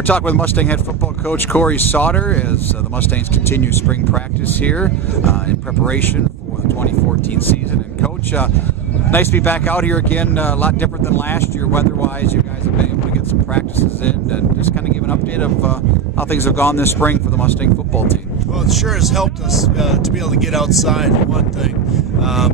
We're talking with Mustang head football coach Cory Sauter as the Mustangs continue spring practice here in preparation for the 2014 season. And Coach, nice to be back out here again. A lot different than last year weather-wise. You guys have been able to get some practices in and just kind of give an update of how things have gone this spring for the Mustang football team. Well, it sure has helped us to be able to get outside, for one thing.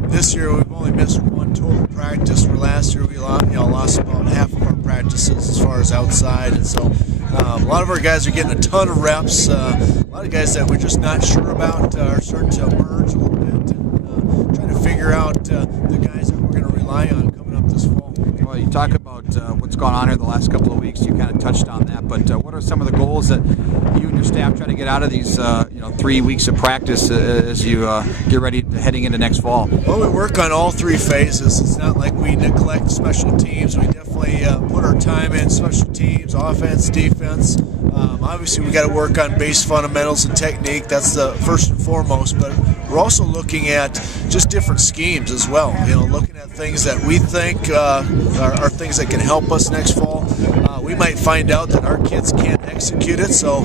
This year we've only missed one total practice, where last year we lost about half of our practices as far as outside. And so a lot of our guys are getting a ton of reps. A lot of guys that we're just not sure about are starting to emerge a little bit and trying to figure out the guys that we're going to rely on coming up this fall. Well, you talk about what's gone on here the last couple of weeks. You kind of touched on that, but what are some of the goals that you and your staff try to get out of these 3 weeks of practice as you get ready heading into next fall? Well, we work on all three phases. It's not like we neglect special teams. We definitely put our time in special teams, offense, defense. Obviously, we got to work on base fundamentals and technique. That's the first and foremost. But we're also looking at just different schemes as well. Looking at things that we think are things that can help us next fall. We might find out that our kids can't execute it, so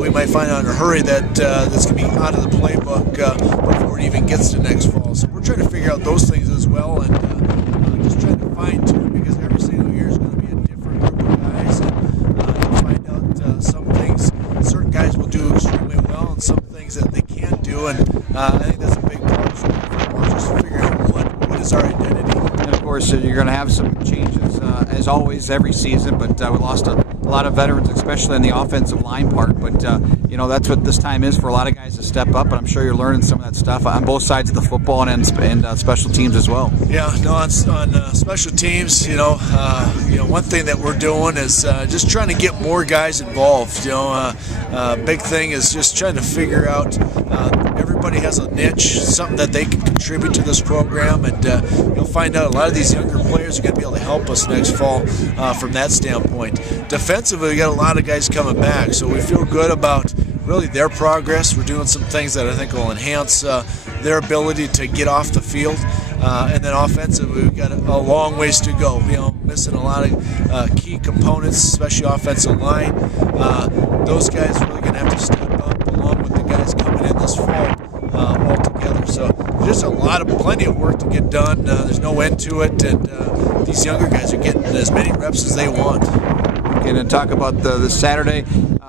we might find out in a hurry that that's going to be out of the playbook before it even gets to next fall. So we're trying to figure out those things as well, and just trying to fine-tune, because every single year is going to be a different group of guys, and you'll find out some things certain guys will do extremely well and some things that they can't do, and I think that's a big part of football, just figuring out what is our identity. And of course, you're going to have some changes as always every season, but we lost a lot of veterans, especially in the offensive line part. But that's what this time is for a lot of guys to step up. And I'm sure you're learning some of that stuff on both sides of the football and special teams as well. Yeah, no, on special teams, one thing that we're doing is just trying to get more guys involved. Big thing is just trying to figure out. Everybody has a niche, something that they can contribute to this program, and you'll find out a lot of these younger players are going to be able to help us next fall from that standpoint. Defensively, we got a lot of guys coming back, so we feel good about really their progress. We're doing some things that I think will enhance their ability to get off the field. And then offensively, we've got a long ways to go. Missing a lot of key components, especially offensive line. Those guys are really going to have to step up along with the guys coming in this fall altogether. So there's plenty of work to get done. There's no end to it, and these younger guys are getting as many reps as they want. Okay, and talk about this Saturday.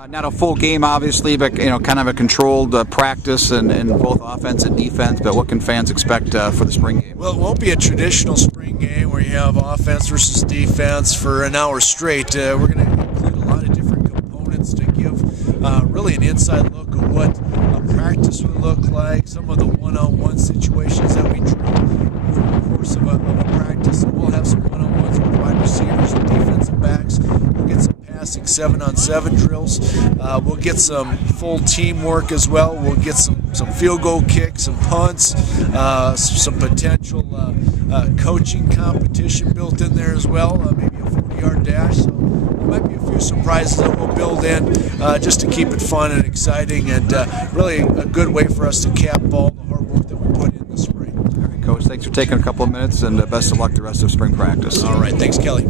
Not a full game, obviously, but kind of a controlled practice in both offense and defense. But what can fans expect for the spring game? Well, it won't be a traditional spring game where you have offense versus defense for an hour straight. We're going to include a lot of different components to give really an inside look at what a practice would look like, some of the one-on-one situations that we drill over the course of a practice. So we'll have some one-on-ones with wide receivers and defensive backs. We'll get some passing 7-on-7 drills. We'll get some full teamwork as well. We'll get some field goal kicks, some punts, some potential coaching competition built in there as well, maybe a 40-yard dash. So there might be a few surprises that we'll build in just to keep it fun and exciting, and really a good way for us to cap all the hard work that we put in the spring. All right, Coach, thanks for taking a couple of minutes, and best of luck the rest of spring practice. All right, thanks, Kelly.